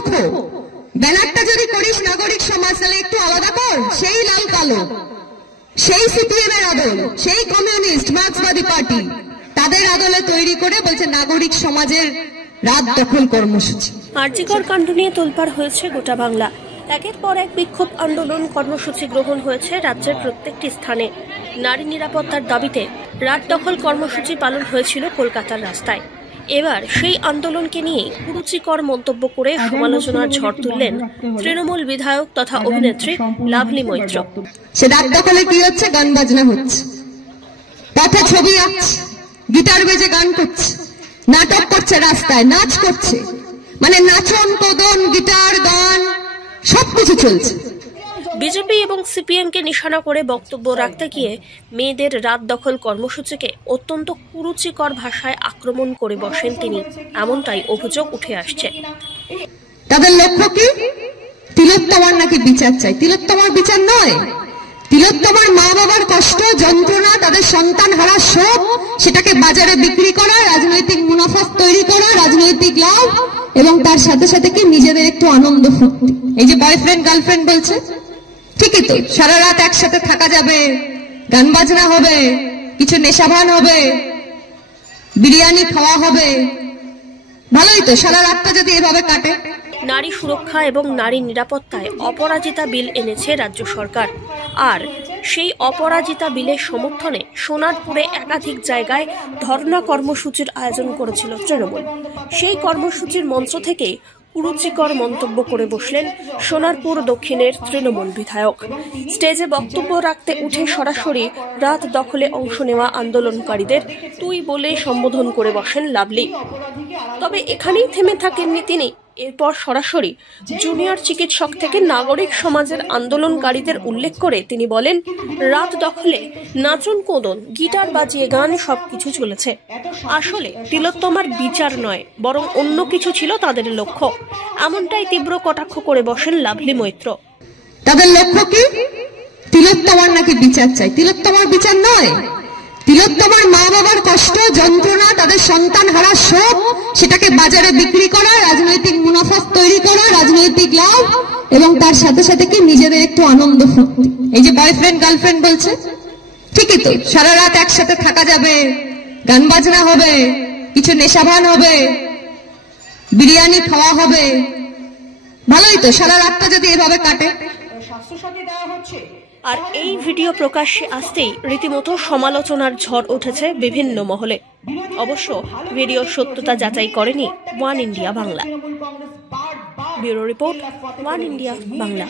মূর্খ। ব্যানারটা যদি করিস নাগরিক সমাজ, তাহলে একটু আলাদা কর। সেই লাল কালো, সেই সিপিএম এর আদল, সেই কমিউনিস্ট মার্ক্সবাদী পার্টি, তাদের আদলে তৈরি করে বলছে নাগরিক সমাজের রাত দখল কর্মসূচি। আরজিকর কাণ্ড নিয়ে তোলপাড় হয়েছে গোটা বাংলা। একের পর এক বিক্ষোভ আন্দোলন কর্মসূচি গ্রহণ হয়েছে রাজ্যের প্রত্যেকটি স্থানে। নারী নিরাপত্তার দাবিতে রাত দখল কর্মসূচি পালন হয়েছিল কলকাতার রাস্তায়। এবার সেই আন্দোলনকে নিয়ে কুরুচিকর মন্তব্য করে সমালোচনার ঝড় তুললেন তৃণমূল বিধায়ক তথা অভিনেত্রী লাভলি মৈত্র। সে রাত দখলে কি হচ্ছে? গান বাজনা হচ্ছে, পথে ছবি আঁকছে, গিটার বেজে গান করছে, নাটক করছে, রাস্তায় নাচ করছে, মানে নাচন কোদন গিটার গান সবকিছু চলছে। বিজেপি এবং সিপিএমকে নিশানা করে বক্তব্য রাখতে গিয়ে মেয়েদের রাত দখল কর্মসূচিকে অত্যন্ত কুরুচিকর ভাষায় আক্রমণ করে বসেন তিনি, এমনটাই অভিযোগ উঠে আসছে। তাদের লক্ষ্য কি? তিলোত্তমার নাকি বিচার চাই। তিলোত্তমার বিচার নয়, তিলোত্তমার মা বাবার কষ্ট যন্ত্রণা, তাদের সন্তান হারা শোক, সেটাকে বাজারে বিক্রি করা, রাজনৈতিক মুনাফা তৈরি করা, রাজনৈতিক লাভ, এবং তার সাথে সাথে কি নিজেদের একটু আনন্দ ফুর্তি। এই যে বয়ফ্রেন্ড গার্লফ্রেন্ড বলছে, ঠিকই তো, সারা রাত একসাথে থাকা যাবে, গান বাজনা হবে, কিছু নেশাভান হবে, বিরিয়ানি খাওয়া হবে, ভালোই তো, সারা রাতটা যদি এভাবে কাটে। নারী সুরক্ষা এবং নারী নিরাপত্তায় অপরাজিতা বিল এনেছে রাজ্য সরকার। আর সেই অপরাজিতা বিলের সমর্থনে সোনারপুরে একাধিক জায়গায় ধর্ণা কর্মসূচির আয়োজন করেছিল তৃণমূল। সেই কর্মসূচির মঞ্চ থেকে কুরুচিকর মন্তব্য করে বসলেন সোনারপুর দক্ষিণের তৃণমূল বিধায়ক। স্টেজে বক্তব্য রাখতে উঠে সরাসরি রাত দখলে অংশ নেওয়া আন্দোলনকারীদের তুই বলে সম্বোধন করে বসেন লাভলি। তবে এখানেই থেমে থাকেননি তিনি। এরপর সরাসরি জুনিয়র চিকিৎসক থেকে নাগরিক সমাজের আন্দোলনকারীদের উল্লেখ করে তিনি বলেন, রাত দখলে নাচন কোদন গিটার বাজিয়ে গান সবকিছু চলেছে। আসলে তিলোত্তমার বিচার নয়, বরং অন্য কিছু ছিল তাদের লক্ষ্য। এমনটাই তীব্র কটাক্ষ করে বসেন লাভলি মৈত্র। তাদের লক্ষ্য কি? তিলোত্তমার নাকি বিচার চাই। তিলোত্তমার বিচার নয়, তিলোত্তমার মা বাবার কষ্ট যন্ত্রণা, তাদের সন্তান হারা শোক, সেটাকে বাজারে বিক্রি করা, রাজনৈতিক মুনাফা তৈরি করা, রাজনৈতিক লাভ, এবং তার সাথে সাথে কি নিজেদের একটু আনন্দ ফুর্তি। এই যে বয়ফ্রেন্ড গার্লফ্রেন্ড বলছে, ঠিকই তো, সারা রাত একসাথে থাকা যাবে, গান বাজনা হবে, কিছু নেশাভান হবে, বিরিয়ানি খাওয়া হবে, ভালোই তো, সারা রাতটা যদি এভাবে কাটে। স্বাস্থ্যসাথী দেওয়া হচ্ছে। আর এই ভিডিও প্রকাশ্যে আসতেই রীতিমতো সমালোচনার ঝড় উঠেছে বিভিন্ন মহলে। অবশ্য ভিডিওর সত্যতা যাচাই করেনি one India Bangla. Bureau report, one India Bangla.